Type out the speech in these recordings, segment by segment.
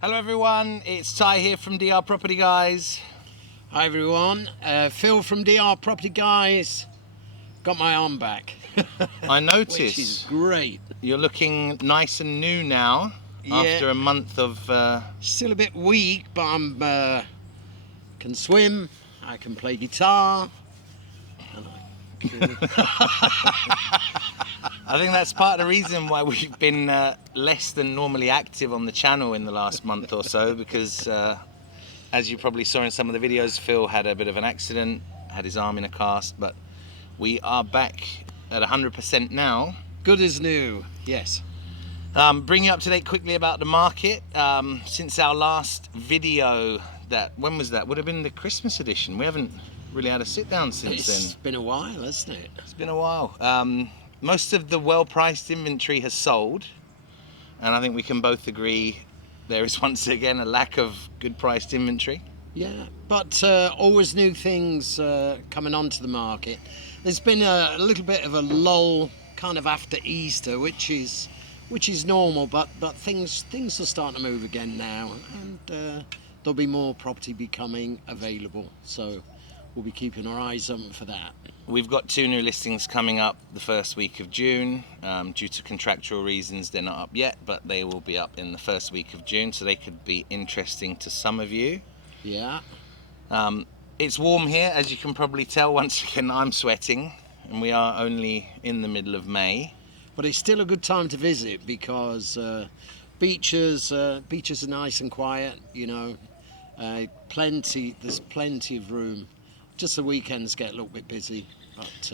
Hello everyone, it's Ty here from DR Property Guys. Hi everyone, Phil from DR Property Guys. Got my arm back. I notice Which is great. You're looking nice and new now, after a month of... Still a bit weak, but I'm can swim, I can play guitar. I think that's part of the reason why we've been less than normally active on the channel in the last month or so, because as you probably saw in some of the videos, Phil had a bit of an accident, had his arm in a cast, but we are back at 100% now. Good as new, yes. Bring you up to date quickly about the market. Since our last video, when was that? Would have been the Christmas edition. We haven't really had a sit down since then. It's been a while, hasn't it? It's been a while. Most of the well-priced inventory has sold, and I think we can both agree there is once again a lack of good-priced inventory. Yeah, but always new things coming onto the market. There's been a little bit of a lull kind of after Easter, which is normal, but things are starting to move again now, and there'll be more property becoming available, so we'll be keeping our eyes open for that. We've got 2 new listings coming up the first week of June. Due to contractual reasons, they're not up yet, but they will be up in the first week of June, so they could be interesting to some of you. Yeah. It's warm here, as you can probably tell. Once again, I'm sweating, and we are only in the middle of May. But it's still a good time to visit because beaches are nice and quiet, you know. There's plenty of room. Just the weekends get a little bit busy, but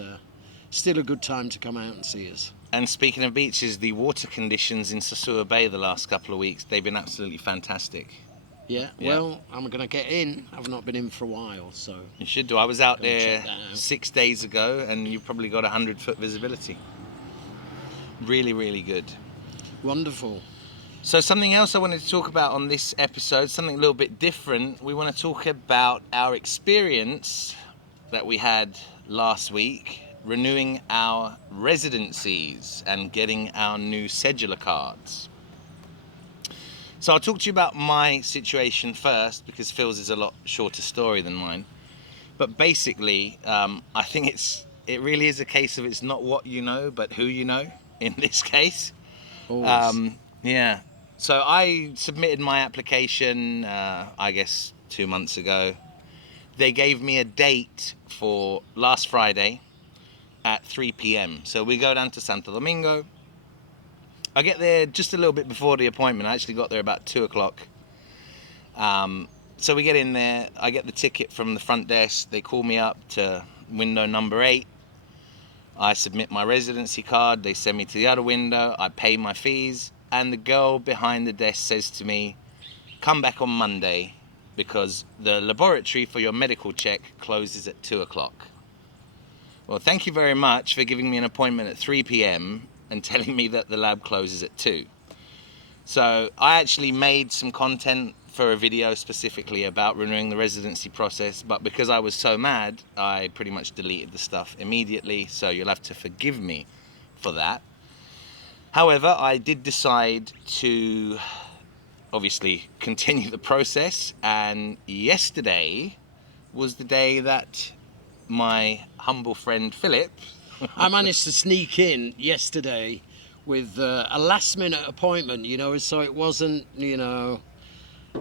still a good time to come out and see us. And speaking of beaches, the water conditions in Sosua Bay the last couple of weeks, they've been absolutely fantastic. Yeah, well, I'm going to get in. I've not been in for a while, so... You should do. I was out there 6 days ago, and you probably got 100-foot visibility. Really, really good. Wonderful. So something else I wanted to talk about on this episode, something a little bit different. We want to talk about our experience that we had last week renewing our residencies and getting our new scheduler cards. So I'll talk to you about my situation first, because Phil's is a lot shorter story than mine. But basically, I think it really is a case of it's not what you know, but who you know in this case. Yeah. So I submitted my application, I guess 2 months ago. They gave me a date for last Friday at 3 p.m. So we go down to Santo Domingo. I get there just a little bit before the appointment. I actually got there about 2 o'clock. So we get in there. I get the ticket from the front desk. They call me up to window number 8. I submit my residency card. They send me to the other window. I pay my fees. And the girl behind the desk says to me, come back on Monday because the laboratory for your medical check closes at 2 o'clock. Well, thank you very much for giving me an appointment at 3 p.m. and telling me that the lab closes at 2. So I actually made some content for a video specifically about renewing the residency process, but because I was so mad, I pretty much deleted the stuff immediately, so you'll have to forgive me for that. However, I did decide to obviously continue the process, and yesterday was the day that my humble friend Philip... I managed to sneak in yesterday with a last-minute appointment, you know, so it wasn't, you know...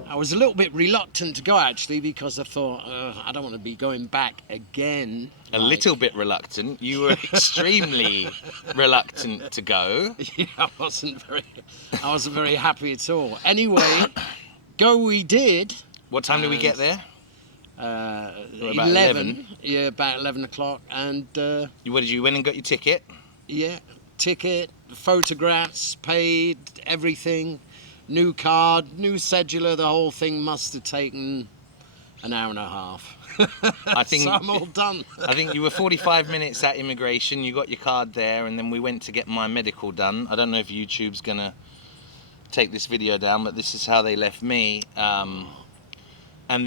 I was a little bit reluctant to go, actually, because I thought, I don't want to be going back again. A little bit reluctant. You were extremely reluctant to go. Yeah, I wasn't very happy at all. Anyway, go we did. What time did we get there? 11. Yeah, about 11 o'clock. And what did you win and got your ticket? Yeah, ticket, photographs, paid, everything. New card, new scheduler, the whole thing must have taken an hour and a half. I think, so I'm all done. I think you were 45 minutes at immigration, you got your card there, and then we went to get my medical done. I don't know if YouTube's going to take this video down, but this is how they left me. And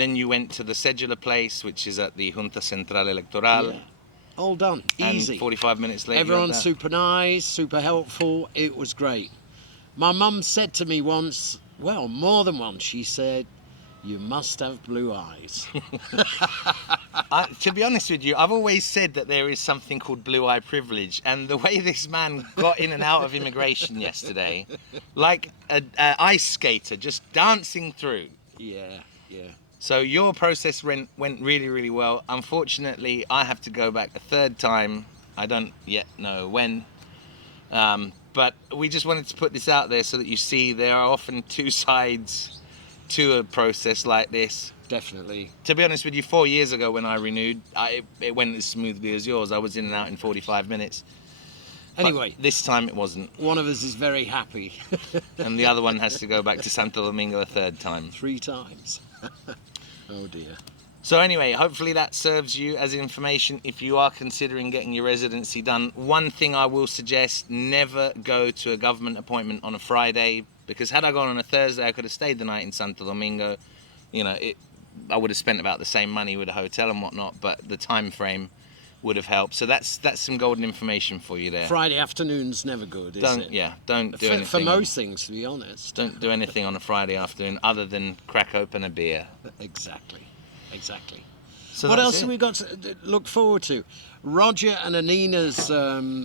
then you went to the scheduler place, which is at the Junta Central Electoral. Yeah. All done, easy. And 45 minutes later. Everyone's super nice, super helpful. It was great. My mum said to me once, Well, more than once she said, "You must have blue eyes." To be honest with you, I've always said that there is something called blue eye privilege, and the way this man got in and out of immigration yesterday, like a ice skater just dancing through. Yeah, yeah. So your process went really, really well. Unfortunately, I have to go back a third time. I don't yet know when. But we just wanted to put this out there so that you see there are often two sides to a process like this. Definitely. To be honest with you, 4 years ago when I renewed, it went as smoothly as yours. I was in and out in 45 minutes. Anyway, But this time it wasn't. one of us is very happy. And the other one has to go back to Santo Domingo a third time. 3 times. Oh dear. So anyway, hopefully that serves you as information if you are considering getting your residency done. One thing I will suggest, never go to a government appointment on a Friday, because had I gone on a Thursday, I could have stayed the night in Santo Domingo. You know, I would have spent about the same money with a hotel and whatnot, but the time frame would have helped. So that's some golden information for you there. Friday afternoon's never good, is it? Don't do anything. For most things, to be honest. Don't do anything on a Friday afternoon other than crack open a beer. Exactly. So What that's else it. have we got to look forward to? Roger and Anina's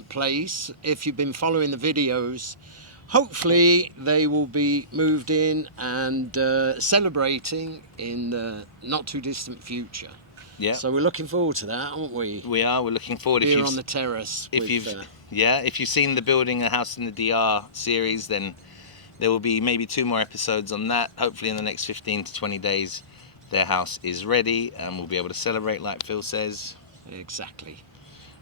place, if you've been following the videos, hopefully they will be moved in and celebrating in the not too distant future. Yeah. So we're looking forward to that, aren't we? We're looking forward. Here on the terrace. If you've seen the Building a House in the DR series, then there will be maybe 2 more episodes on that. Hopefully in the next 15 to 20 days their house is ready and we'll be able to celebrate like Phil says. Exactly.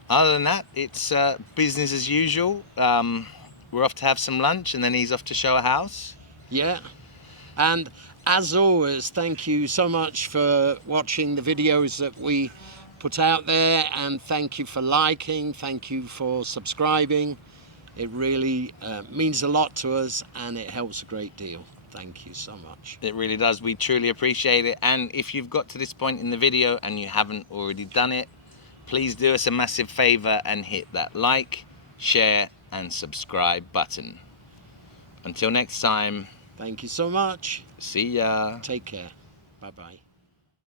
Other than that, it's business as usual. We're off to have some lunch and then he's off to show a house. Yeah. And as always, thank you so much for watching the videos that we put out there, and thank you for liking, thank you for subscribing. It really means a lot to us and it helps a great deal. Thank you so much. It really does. We truly appreciate it. And if you've got to this point in the video and you haven't already done it, please do us a massive favor and hit that like, share and subscribe button. Until next time. Thank you so much. See ya. Take care. Bye-bye.